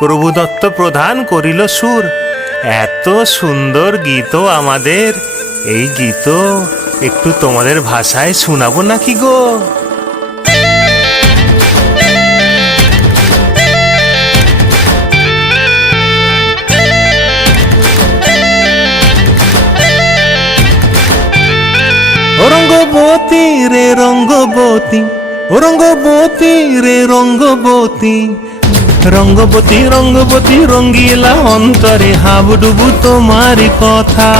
প্রভুদত্ত প্রধান করিল সুর। এত সুন্দর গীত আমাদের, এই গীত একটু তোমাদের ভাষায় শোনাবো নাকি গো? রঙ্গবতী রে রঙ্গবতী, ও রঙ্গবতী রে রঙ্গবতী, রঙ্গবতী রঙ্গবতী রঙ্গিলা অন্তরে হাবুডুবু তোমারি কথা।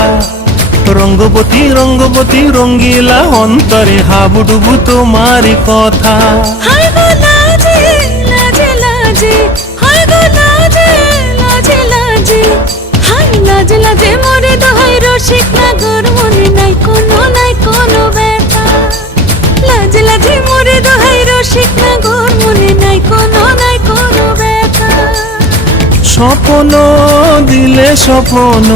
রঙ্গবতী রঙ্গবতী রঙ্গিলা অন্তরে হাবুডুবু তোমারি কথা। হায় গো লাজে লাজে লাজে, হায় গো লাজে লাজে লাজে, হায় লাজে লাজে মোরে দোহাই রসিক নাগর মনে নাই কোনো ব্যথা। লাজে লাজে মোরে দোহাই রসিক নাগর মনে নাই কোনো ব্যথা। স্বপ্ন দিলে স্বপ্ন,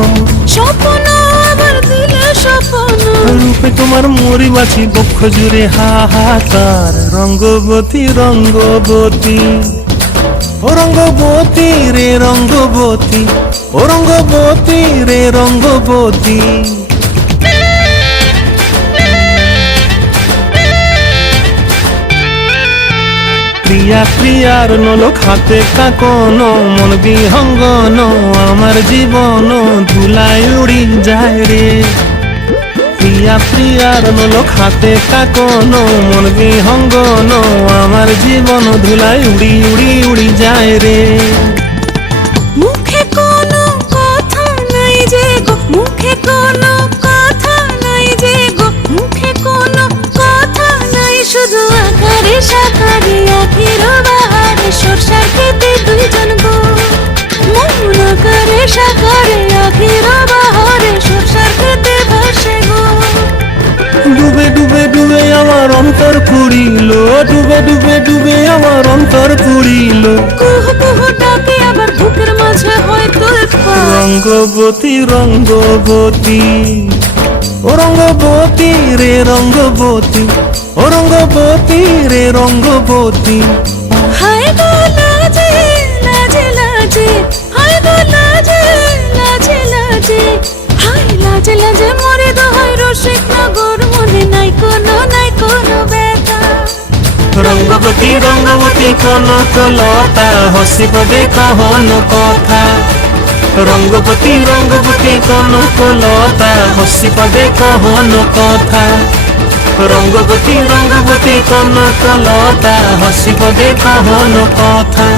স্বপ্ন আবার দিলে স্বপ্ন, রূপে তোমার মরি বাছি বক্ষ জুড়ে হাহাকার। রঙ্গবতী রঙ্গবতী, ও রঙ্গবতী রে রঙ্গবতী, ও রঙ্গবতী রে রঙ্গবতী। প্রিয়া প্রিয়ার নলক হাতে কাকন, মন বিহঙ্গন আমার জীবন ধুলায় উড়ি যায় রে। প্রিয়া প্রিয়ার নলক হাতে কাকন, মন বিহঙ্গন আমার জীবন ধুলায় উড়ি উড়ি উড়ি যায় রে। মুখে কোনো কথা নাই যে গো, মুখে কোনো কথা নাই যে গো, মুখে কোনো কথা নাই, শুধু আকারে সাকারে আখির বাহারে সরষার খেতে দুইজন গো। মন আকারে সাকারে আখির বাহারে সরষার খেতে ভাসে গো। ডুবে ডুবে ডুবে আমার অন্তর পুড়িল, ডুবে ডুবে ডুবে আমার অন্তর পুড়িল। কুহু কুহু ডাকে আবার বুকের মাঝে হয়তো রঙ্গবতী রঙ্গবতী, ও রঙ্গবতী রে রঙ্গবতী, ও রঙ্গবতী রে রঙ্গবতী। হায় গো লাজে লাজে লাজে, হায় গো লাজে লাজে লাজে, হায় লাজে লাজে মোরে দোহাই রসিক নগর মনে নাই কোনো ব্যথা। রঙ্গবতী রঙ্গবতী কনকলতা হসিব দেখহন কথা। রঙ্গবতী রঙ্গবতী কনকলতা হসিব দেখহন কথা। রঙ্গবতী রঙ্গবতী কনকলতা হসিব দেখহন কথা।